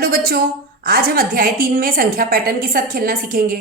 Hello बच्चों, आज हम अध्याय 3 में संख्या पैटर्न के साथ खेलना सीखेंगे।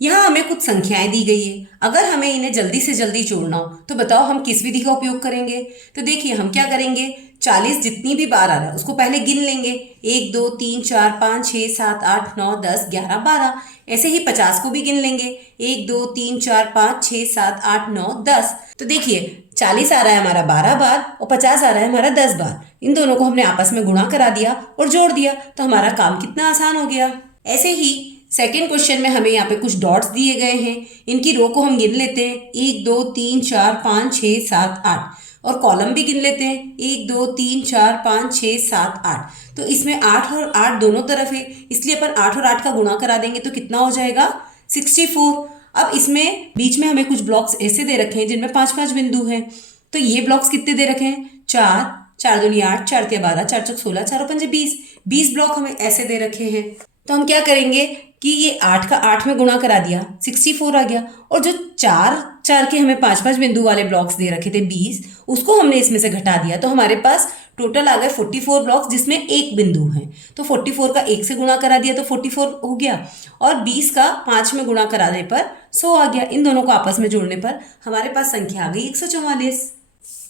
यहाँ हमें कुछ संख्याएं दी गई है। अगर हमें इन्हें जल्दी से जल्दी जोड़ना हो तो बताओ हम किस विधि का उपयोग करेंगे। तो देखिए हम क्या करेंगे, 40 जितनी भी बार आ रहा है उसको पहले गिन लेंगे। 1 2 3 4 5 6 7 8 9 10 11 12। ऐसे ही 50 को भी गिन लेंगे। 1 2 3 4 5 6 7 8 9 10। तो देखिए 40 आ रहा है हमारा 12 बार और 50 आ रहा है हमारा 10 बार। इन दोनों को हमने आपस में गुणा करा दिया और जोड़ दिया तो हमारा काम कितना आसान हो गया। ऐसे ही सेकेंड क्वेश्चन में हमें यहाँ पे कुछ डॉट्स दिए गए हैं। इनकी रो को हम गिन लेते हैं, 1 2 3 4 5 6 7 8। और कॉलम भी गिन लेते हैं, 1 2 3 4 5 6 7 8। तो इसमें 8 और 8 दोनों तरफ है, इसलिए अपन 8 और 8 का गुणा करा देंगे तो कितना हो जाएगा, 64। अब इसमें बीच में हमें कुछ ब्लॉक्स ऐसे दे रखे हैं जिनमें 5-5 बिंदु हैं। तो ये ब्लॉक्स कितने दे रखे हैं, 4 4 दूनी 8 4 तिया 12 4 चौक 16 4 पंजे 20। 20 ब्लॉक हमें ऐसे दे रखे हैं। तो हम क्या करेंगे कि ये 8 का 8 में गुणा करा दिया, 64 आ गया। और जो 4 4 के हमें 5-5 बिंदु वाले ब्लॉक्स दे रखे थे 20, उसको हमने इसमें से घटा दिया तो हमारे पास टोटल आ गए 44 ब्लॉक्स जिसमें एक बिंदु है। तो 44 का 1 से गुणा करा दिया तो 44 हो गया और 20 का 5 में गुणा कराने पर 100 आ गया। इन दोनों को आपस में जोड़ने पर हमारे पास संख्या आ गई 144।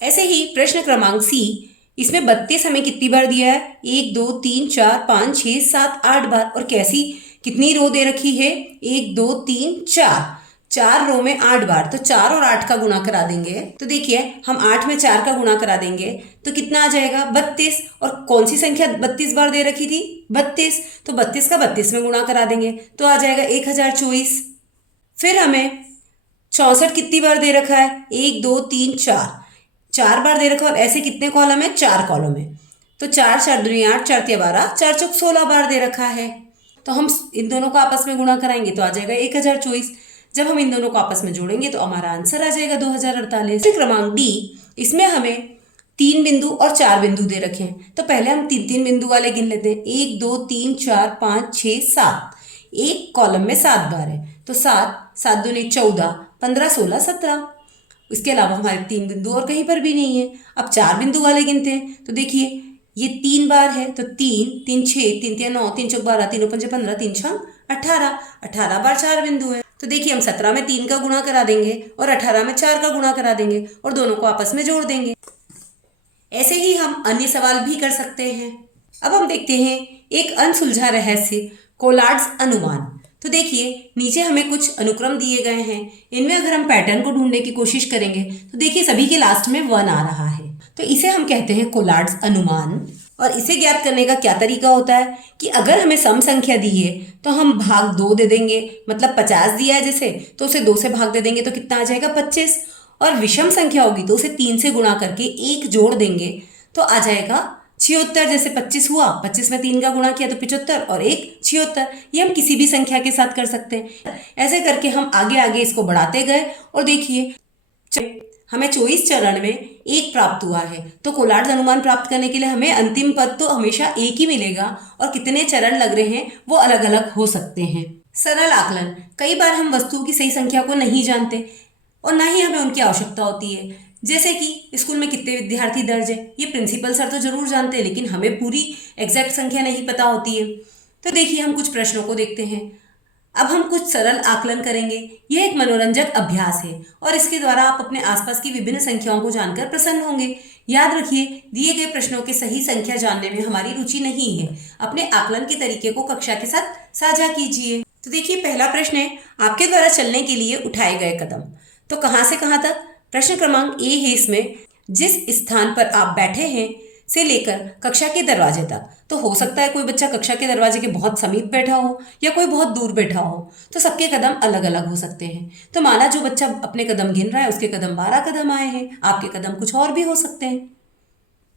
ऐसे ही प्रश्न क्रमांक सी, इसमें 32 हमें कितनी बार दिया है, 1 2 3 4 5 6 7 8 बार। और कैसी कितनी रो दे रखी है, 1 2 3 4, 4 रो में 8 बार। तो 4 और 8 का गुणा करा देंगे तो देखिए हम 8 में 4 का गुणा करा देंगे तो कितना आ जाएगा, 32। और कौन सी संख्या 32 बार दे रखी थी, 32। तो 32 का 32 में गुणा करा देंगे तो आ जाएगा 1024। फिर हमें 64 कितनी बार दे रखा है, 1 2 3 4, 4 बार दे रखा है। और ऐसे कितने कॉलम है, 4 कॉलम है। तो 4 4 दूनी 8 4 तिया 12 4 चौक 16 बार दे रखा है। तो हम इन दोनों को आपस में गुणा कराएंगे तो आ जाएगा 1024। जब हम इन दोनों को आपस में जोड़ेंगे तो हमारा आंसर आ जाएगा 2048। क्रमांक डी, इसमें हमें 3 बिंदु और 4 बिंदु दे रखे हैं। तो पहले हम 3-3 बिंदु वाले गिन लेते हैं, 1 2 3 4 5 6 7। एक कॉलम में 7 बार है तो 7 7 दूनी 14 15 16 17। इसके अलावा हमारे 3 बिंदु और कहीं पर भी नहीं है। अब 4 बिंदु वाले गिनते हैं तो देखिए ये 3 बार है तो 3 3 6 3 तिया 9 3 चौक 12 3 पंजे 15 3 छंग 18। 18 बार 4 बिंदु है तो देखिए हम 17 में 3 का गुणा करा देंगे और 18 में 4 का गुणा करा देंगे और दोनों को आपस में जोड़ देंगे। ऐसे ही हम अन्य सवाल भी कर सकते हैं। अब हम देखते हैं एक अनसुलझा रहस्य, कोलार्ड्स अनुमान। तो देखिए नीचे हमें कुछ अनुक्रम दिए गए हैं। इनमें अगर हम पैटर्न को ढूंढने की कोशिश करेंगे तो देखिए सभी के लास्ट में 1 आ रहा है। तो इसे हम कहते हैं कोलार्ड्स अनुमान। और इसे ज्ञात करने का क्या तरीका होता है कि अगर हमें सम संख्या दी है तो हम भाग 2 दे देंगे। मतलब 50 दिया है जैसे तो उसे 2 से भाग दे देंगे तो कितना आ जाएगा, 25। और विषम संख्या होगी तो उसे 3 से गुणा करके 1 जोड़ देंगे तो आ जाएगा 76। जैसे 25 हुआ, 25 में 3 का गुणा किया तो 75 और 1 76। ये हम किसी भी संख्या के साथ कर सकते हैं। ऐसे करके हम आगे आगे इसको बढ़ाते गए और देखिए हमें 24 चरण में 1 प्राप्त हुआ है। तो कोलार्ड्स अनुमान प्राप्त करने के लिए हमें अंतिम पद तो हमेशा 1 ही मिलेगा और कितने चरण लग रहे हैं वो अलग अलग हो सकते हैं। सरल आकलन, कई बार हम वस्तुओं की सही संख्या को नहीं जानते और ना ही हमें उनकी आवश्यकता होती है। जैसे कि स्कूल में कितने विद्यार्थी दर्ज है, ये प्रिंसिपल सर तो जरूर जानते हैं लेकिन हमें पूरी एग्जैक्ट संख्या नहीं पता होती है। तो देखिए हम कुछ प्रश्नों को देखते हैं। अब हम कुछ सरल आकलन करेंगे। यह एक मनोरंजक अभ्यास है और इसके द्वारा आप अपने आसपास की विभिन्न संख्याओं को जानकर प्रसन्न होंगे। याद रखिए दिए गए प्रश्नों की सही संख्या जानने में हमारी रुचि नहीं है। अपने आकलन के तरीके को कक्षा के साथ साझा कीजिए। तो देखिए पहला प्रश्न है, आपके द्वारा चलने के लिए उठाए गए कदम। तो कहाँ से कहाँ तक, प्रश्न क्रमांक ए है इसमें, जिस स्थान पर आप बैठे हैं से लेकर कक्षा के दरवाजे तक। तो हो सकता है कोई बच्चा कक्षा के दरवाजे के बहुत समीप बैठा हो या कोई बहुत दूर बैठा हो, तो सबके कदम अलग अलग हो सकते हैं। तो माना जो बच्चा अपने कदम गिन रहा है उसके कदम 12 कदम आए हैं, आपके कदम कुछ और भी हो सकते हैं।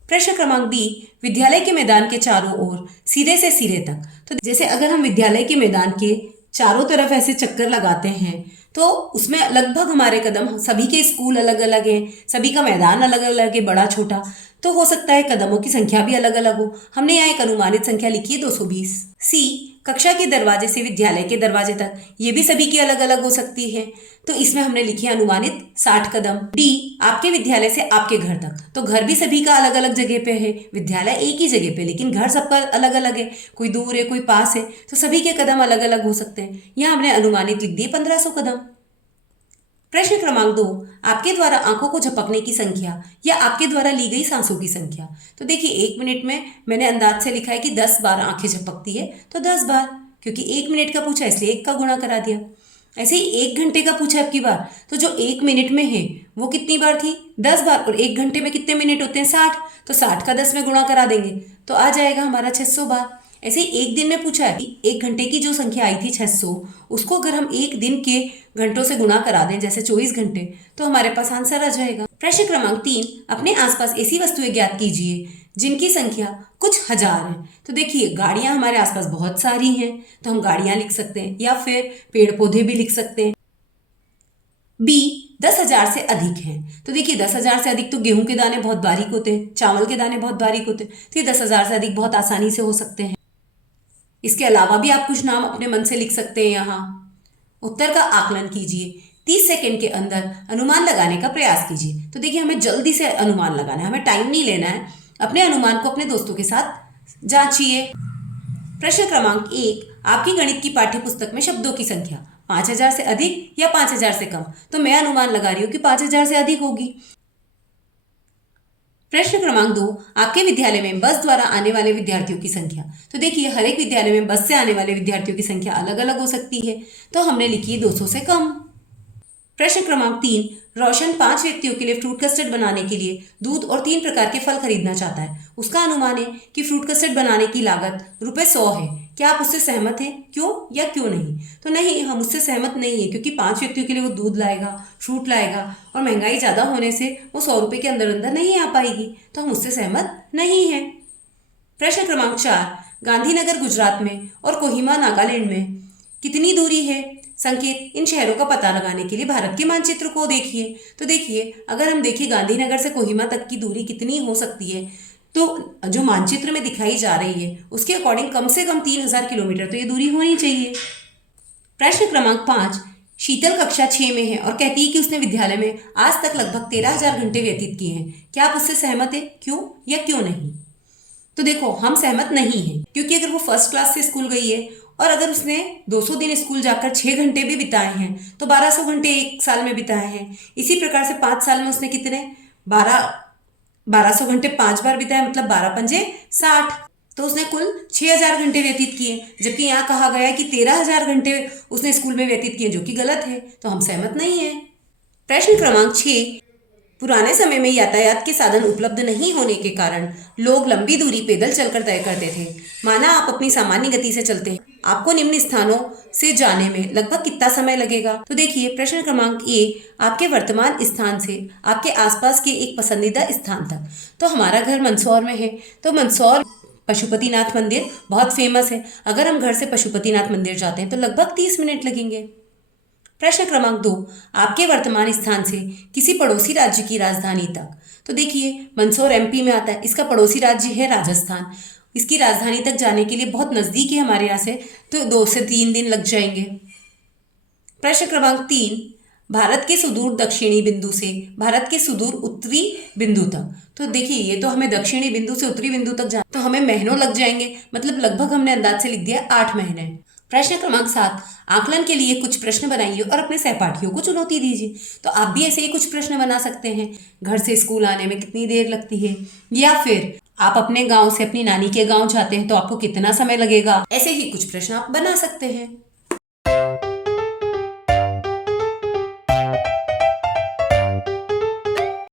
प्रश्न क्रमांक बी, विद्यालय के मैदान के चारों ओर सीधे से सिरे तक। तो जैसे अगर हम विद्यालय के मैदान के चारों तरफ ऐसे चक्कर लगाते हैं तो उसमें लगभग हमारे कदम, सभी के स्कूल अलग अलग हैं, सभी का मैदान अलग अलग है, बड़ा छोटा, तो हो सकता है कदमों की संख्या भी अलग अलग हो। हमने यहाँ एक अनुमानित संख्या लिखी है 220। सी, कक्षा के दरवाजे से विद्यालय के दरवाजे तक, ये भी सभी की अलग अलग हो सकती है। तो इसमें हमने लिखी है अनुमानित 60 कदम। डी, आपके विद्यालय से आपके घर तक, तो घर भी सभी का अलग अलग जगह पे है, विद्यालय एक ही जगह पे, लेकिन घर सबका अलग अलग है, कोई दूर है कोई पास है, तो सभी के कदम अलग अलग हो सकते हैं। यहाँ हमने अनुमानित लिख दिए 1500 कदम। प्रश्न क्रमांक 2, आपके द्वारा आंखों को झपकने की संख्या या आपके द्वारा ली गई सांसों की संख्या। तो देखिए 1 मिनट में मैंने अंदाज से लिखा है कि 10 बार आंखें झपकती है, तो 10 बार, क्योंकि 1 मिनट का पूछा इसलिए 1 का गुणा करा दिया। ऐसे ही 1 घंटे का पूछा अब की बार, तो जो 1 मिनट में है वो कितनी बार थी, 10 बार, और 1 घंटे में कितने मिनट होते हैं, 60, तो 60 का 10 में गुणा करा देंगे तो आ जाएगा हमारा 600 बार। ऐसे ही 1 दिन में पूछा है कि 1 घंटे की जो संख्या आई थी 600, उसको अगर हम 1 दिन के घंटों से गुणा करा दें, जैसे 24 घंटे, तो हमारे पास आंसर आ जाएगा। प्रश्न क्रमांक 3, अपने आसपास ऐसी वस्तुएं ज्ञात कीजिए जिनकी संख्या कुछ हजार है। तो देखिए गाड़ियां हमारे आसपास बहुत सारी हैं, तो हम गाड़ियां लिख सकते हैं, या फिर पेड़ पौधे भी लिख सकते हैं। बी, 10,000 से अधिक हैं। तो देखिए 10,000 से अधिक तो गेहूं के दाने बहुत बारीक होते हैं, चावल के दाने बहुत बारीक होते हैं, तो ये 10,000 से अधिक बहुत आसानी से हो सकते हैं। इसके अलावा भी आप कुछ नाम अपने मन से लिख सकते हैं। यहाँ उत्तर का आकलन कीजिए, 30 सेकंड के अंदर अनुमान लगाने का प्रयास कीजिए। तो देखिए हमें जल्दी से अनुमान लगाना है, हमें टाइम नहीं लेना है, अपने अनुमान को अपने दोस्तों के साथ जांचिए। प्रश्न क्रमांक 1, आपकी गणित की पाठ्य पुस्तक में शब्दों की संख्या 5000 से अधिक या 5000 से कम। तो मैं अनुमान लगा रही हूँ कि 5000 से अधिक होगी। प्रश्न क्रमांक 2, आपके विद्यालय में बस द्वारा आने वाले विद्यार्थियों की संख्या। तो देखिए हर एक विद्यालय में बस से आने वाले विद्यार्थियों की संख्या अलग अलग हो सकती है, तो हमने लिखी है 200 से कम। प्रश्न क्रमांक 3, रोशन 5 व्यक्तियों के लिए फ्रूट कस्टर्ड बनाने के लिए दूध और 3 प्रकार के फल खरीदना चाहता है। उसका अनुमान है कि फ्रूट कस्टर्ड बनाने की लागत ₹100 है। क्या आप उससे सहमत हैं, क्यों या क्यों नहीं? तो नहीं, हम उससे सहमत नहीं है, क्योंकि 5 व्यक्तियों के लिए वो दूध लाएगा, फ्रूट लाएगा, और महंगाई ज़्यादा होने से वो 100 रुपये के अंदर अंदर नहीं आ पाएगी, तो हम उससे सहमत नहीं हैं। प्रश्न क्रमांक 4, गांधीनगर गुजरात में और कोहिमा नागालैंड में कितनी दूरी है? संकेत, इन शहरों का पता लगाने के लिए भारत के मानचित्र को देखिए। तो देखिए अगर हम देखें गांधीनगर से कोहिमा तक की दूरी कितनी हो सकती है, तो जो मानचित्र में दिखाई जा रही है उसके अकॉर्डिंग कम से कम 3000 किलोमीटर तो ये दूरी होनी चाहिए। प्रश्न क्रमांक 5, शीतल कक्षा 6 में है और कहती है कि उसने विद्यालय में आज तक लगभग 13,000 घंटे व्यतीत किए हैं। क्या आप उससे सहमत हैं, क्यों या क्यों नहीं? तो देखो हम सहमत नहीं हैं, क्योंकि अगर वो फर्स्ट क्लास से स्कूल गई है और अगर उसने 200 दिन स्कूल जाकर 6 घंटे भी बिताए हैं, तो 1200 घंटे 1 साल में बिताए हैं। इसी प्रकार से 5 साल में उसने कितने 1200 घंटे 5 बार बिताए, मतलब 12 पंजे 60, तो उसने कुल 6000 घंटे व्यतीत किए। जबकि यहाँ कहा गया है कि 13,000 घंटे उसने स्कूल में व्यतीत किए, जो कि गलत है, तो हम सहमत नहीं है। प्रश्न क्रमांक 6, पुराने समय में यातायात के साधन उपलब्ध नहीं होने के कारण लोग लंबी दूरी पैदल चलकर तय करते थे। माना आप अपनी सामान्य गति से चलते हैं, आपको निम्न स्थानों से जाने में लगभग कितना समय लगेगा? तो देखिए प्रश्न क्रमांक ए, आपके वर्तमान स्थान से आपके आसपास के एक पसंदीदा स्थान तक। तो हमारा घर मंदसौर में है, तो मंदसौर पशुपतिनाथ मंदिर बहुत फेमस है। अगर हम घर से पशुपतिनाथ मंदिर जाते हैं तो लगभग 30 मिनट लगेंगे। प्रश्न क्रमांक 2, आपके वर्तमान स्थान से किसी पड़ोसी राज्य की राजधानी तक। तो देखिए मंदसौर एमपी में आता है, इसका पड़ोसी राज्य है राजस्थान। इसकी राजधानी तक जाने के लिए बहुत नज़दीक है हमारे यहाँ से, तो 2 से 3 दिन लग जाएंगे। प्रश्न क्रमांक 3, भारत के सुदूर दक्षिणी बिंदु से भारत के सुदूर उत्तरी बिंदु तक। तो देखिए ये तो हमें दक्षिणी बिंदु से उत्तरी बिंदु तक जाना, तो हमें महीनों लग जाएंगे, मतलब लगभग हमने अंदाज से लिख दिया 8 महीने। प्रश्न क्रमांक 7, आकलन के लिए कुछ प्रश्न बनाइए और अपने सहपाठियों को चुनौती दीजिए। तो आप भी ऐसे ही कुछ प्रश्न बना सकते हैं। घर से स्कूल आने में कितनी देर लगती है, या फिर आप अपने गांव से अपनी नानी के गांव जाते हैं तो आपको कितना समय लगेगा। ऐसे ही कुछ प्रश्न आप बना सकते हैं।